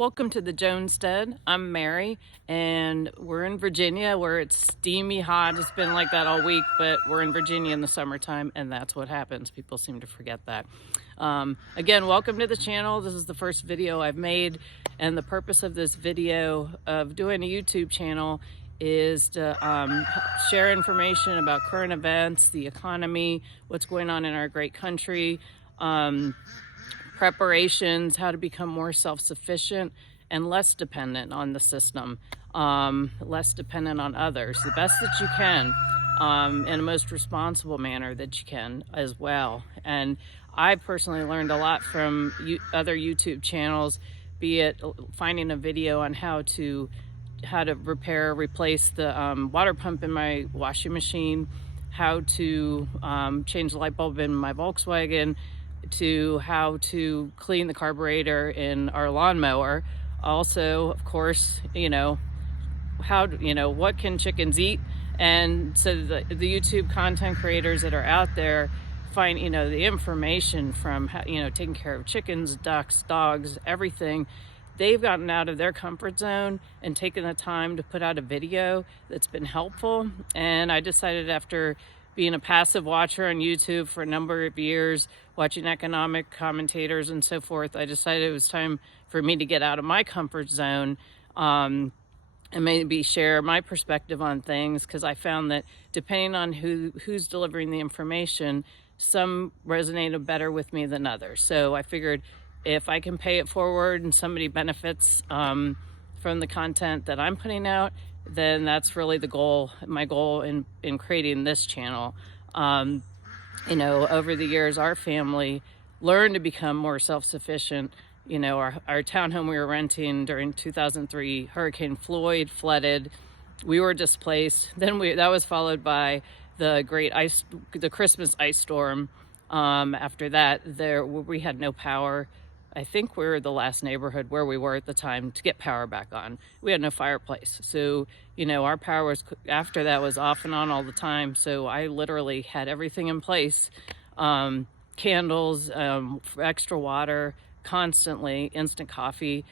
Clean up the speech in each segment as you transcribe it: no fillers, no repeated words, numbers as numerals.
Welcome to the Jonestead. I'm Mary, and we're in Virginia where it's steamy hot. It's been like that all week, but we're in Virginia in the summertime, and that's what happens. People seem to forget that. Again, welcome to the channel. This is the first video I've made, and the purpose of this video of doing a YouTube channel is to share information about current events, the economy, what's going on in our great country, preparations, how to become more self-sufficient and less dependent on the system, less dependent on others, the best that you can, in the most responsible manner that you can as well. And I personally learned a lot from other YouTube channels, be it finding a video on how to repair, replace the water pump in my washing machine, how to change the light bulb in my Volkswagen, to how to clean the carburetor in our lawnmower. Also, of course, what can chickens eat? And so the YouTube content creators that are out there find, the information from how, taking care of chickens, ducks, dogs, everything. They've gotten out of their comfort zone and taken the time to put out a video that's been helpful. And I decided, after being a passive watcher on YouTube for a number of years, watching economic commentators and so forth, I decided it was time for me to get out of my comfort zone and maybe share my perspective on things, because I found that depending on who's delivering the information, some resonated better with me than others. So I figured, if I can pay it forward and somebody benefits from the content that I'm putting out, then that's really the goal, my goal in creating this channel. Over the years, our family learned to become more self-sufficient. Our townhome we were renting during 2003, Hurricane Floyd flooded. We were displaced. Then that was followed by the Christmas ice storm. After that, we had no power. I think we were the last neighborhood where we were at the time to get power back on. We had no fireplace. So, our power was, after that, was off and on all the time. So I literally had everything in place. Candles, extra water, constantly, instant coffee,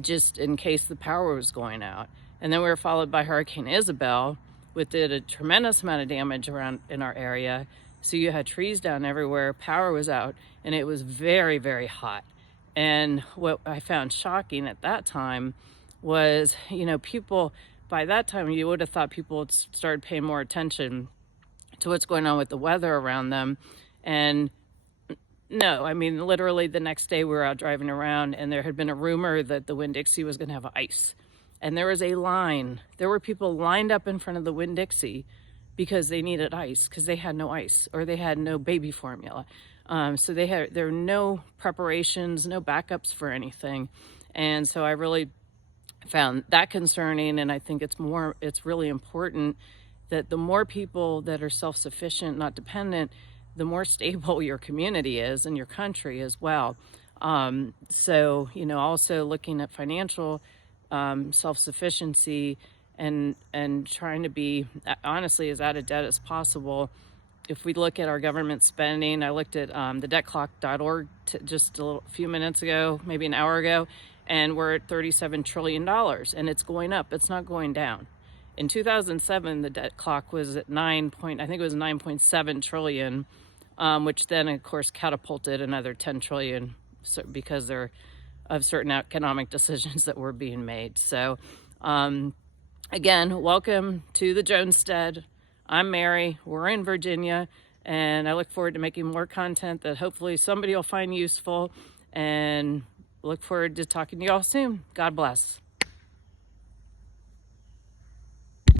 just in case the power was going out. And then we were followed by Hurricane Isabel, which did a tremendous amount of damage around in our area. So you had trees down everywhere, power was out, and it was very, very hot. And what I found shocking at that time was, people, by that time, you would have thought people would start paying more attention to what's going on with the weather around them. And no, literally the next day we were out driving around, and there had been a rumor that the Winn-Dixie was going to have ice. And there was a line. There were people lined up in front of the Winn-Dixie because they needed ice, because they had no ice, or they had no baby formula. So there were no preparations, no backups for anything. And so I really found that concerning. And I think it's really important that the more people that are self-sufficient, not dependent, the more stable your community is and your country as well. So, also looking at financial self-sufficiency, and trying to be, honestly, as out of debt as possible. If we look at our government spending, I looked at thedebtclock.org just a few minutes ago, maybe an hour ago, and we're at $37 trillion, and it's going up. It's not going down. In 2007, the debt clock was at 9.7 trillion, which then, of course, catapulted another 10 trillion because of certain economic decisions that were being made. So, again, welcome to the Jonestead. I'm Mary. We're in Virginia, and I look forward to making more content that hopefully somebody will find useful, and look forward to talking to you all soon. God bless.